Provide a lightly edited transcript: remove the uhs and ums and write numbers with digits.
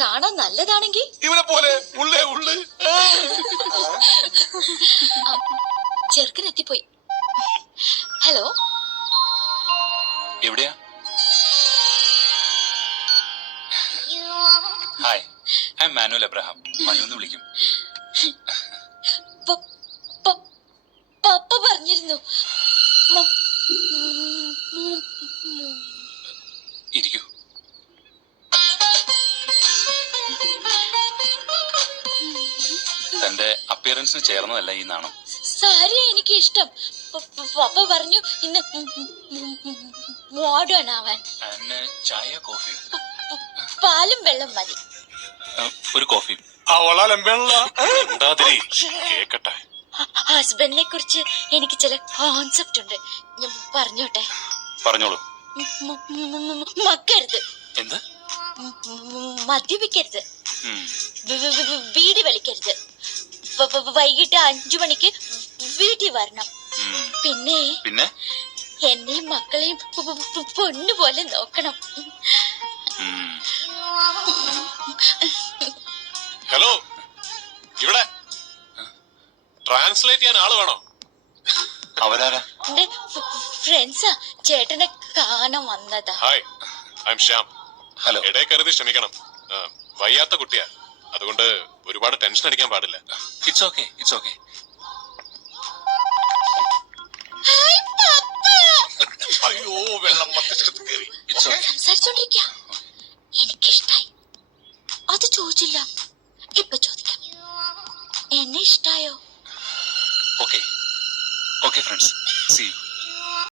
കാണാൻ നല്ലതാണെങ്കിൽ ഇവനെ പോലെ ഉള്ളേ ഉള്ളു. ചെറുക്കനെത്തിപ്പോയി. ഹലോ, എവിടെയാ? Hi, I am Manuel Abraham. മനുന്ന് വിളിക്കും. പപ്പ പറഞ്ഞിരുന്നു. ഇരിക്കൂ. തന്റെ അപ്പിയറൻസിന് ചേർന്നതല്ല ഈ നാണം. സാരി എനിക്ക് ഇഷ്ടം. പപ്പ പറഞ്ഞു ഇന്ന് മോഡേൺ ആവാൻ. ചായ കോഫി? പാലും വെള്ളം മതി. ഒരു കോഫി. കേക്കട്ടെ. ഹസ്ബൻഡിനെ കുറിച്ച് എനിക്ക് ചില കോൺസെപ്റ്റ് ഉണ്ട്. ഞാൻ പറഞ്ഞോട്ടെ? പറഞ്ഞോളൂ. മക്കരുത്, എന്ത്? മദ്യപിക്കരുത്, ബീഡി വലിക്കരുത്, വൈകിട്ട് 5 മണിക്ക് വീട്ടിൽ വരണം. പിന്നെ പിന്നെ എന്നെയും മക്കളെയും പൊന്നുപോലെ നോക്കണം. ഹലോ, ഇവിടെ ട്രാൻസ്ലേറ്റ് ചെയ്യാൻ ആള് വേണോ? അവരാരാ? എന്റെ ഫ്രണ്ട്സാ, ചേട്ടനെ കാണാൻ വന്നതാ. Hi, I M Shyam. Hello. ഇടയിൽ കരുതി ക്ഷമിക്കണം. വയ്യാത്ത കുട്ടിയാ, അതുകൊണ്ട് ഒരുപാട് ടെൻഷൻ അടിക്കാൻ പാടില്ല. It's okay, it's okay. അയ്യോ, വെള്ളം മസ്തിഷ്കത്തിൽ കയറി. സംസാരിച്ചോണ്ടിരിക്ക. എനിക്കിഷ്ടായി. അത് ചോദിച്ചില്ല, ഇപ്പൊ ചോദിക്കാം. എന്നെ ഇഷ്ടായോ? Okay okay friends, see U.